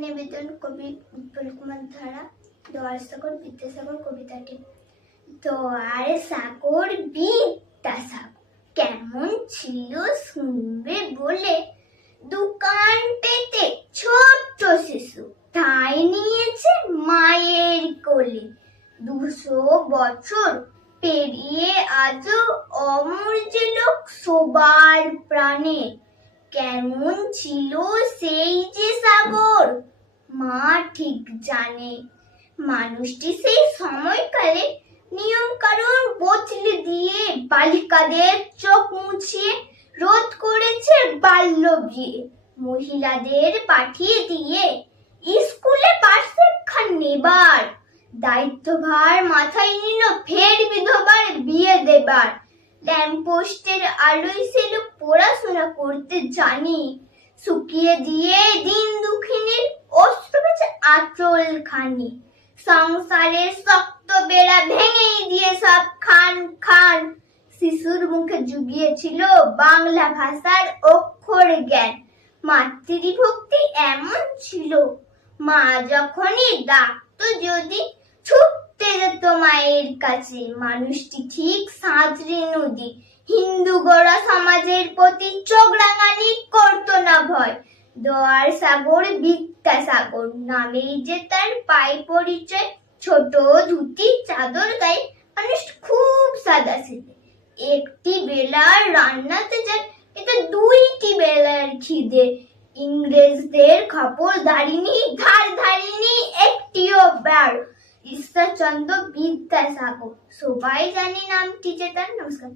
নিবেদন কবি উৎপল কুমার ধারা দোয়ার সাগর বিদ্যাসাগর কবিতাটি। দোয়ার সাগর বিদ্যাসাগর কেমন ছিল শুনবে বলে? দোকান পেতে ছোট্ট শিশু তাই নিয়েছে মায়ের কোলে। দুশো বছর পেরিয়ে আজও অমর যে লোক সবার প্রাণে। কেমন ছিল মা ঠিক জানে। মানুষটি সেই সময়কালে নিয়ম কারণ বদলে দিয়ে বালিকাদের চোখ মুছিয়ে রোধ করেছে বাল্য বিয়ে মহিলাদের পাঠিয়ে দিয়ে স্কুলে পাঠ নেবার দায়িত্বভার মাথায় নিল ফের বিধবার বিয়ে দেবার। ল্যাম্পপোস্টের আলোয় সে লোক পড়াশোনা করতে জানি। শুকিয়ে দিয়ে দিন দুঃখিনীর বেছে আঁচল খানি। সংসারের শক্ত বেড়া ভেঙেই দিয়ে সব খান খান। শিশুর মুখে জুগিয়েছিল বাংলা ভাষার অক্ষর জ্ঞান। মাতৃভক্তি এমন ছিল, মা যখনই ডাকতো যদি ছুটতে যেত মায়ের কাছে। মানুষটি ঠিক সাঁতরে নদী, হিন্দু গড়া সমাজের প্রতি চোখ দোয়ার সাগর বিদ্যাসাগর নামেই যে তার পাই পরিচয়। ছোট ধুতি, চাদর গায়ে মানুষ খুব সাদা সিধে একটি বেলার রান্নাতে যায় এটা দুইটি বেলার খিদে। ইংরেজদের খপর দাঁড়িনি ধার ধারিনি, একটিও বার। ঈশ্বরচন্দ্র বিদ্যাসাগর সবাই জানে নামটি যে তার, নমস্কার।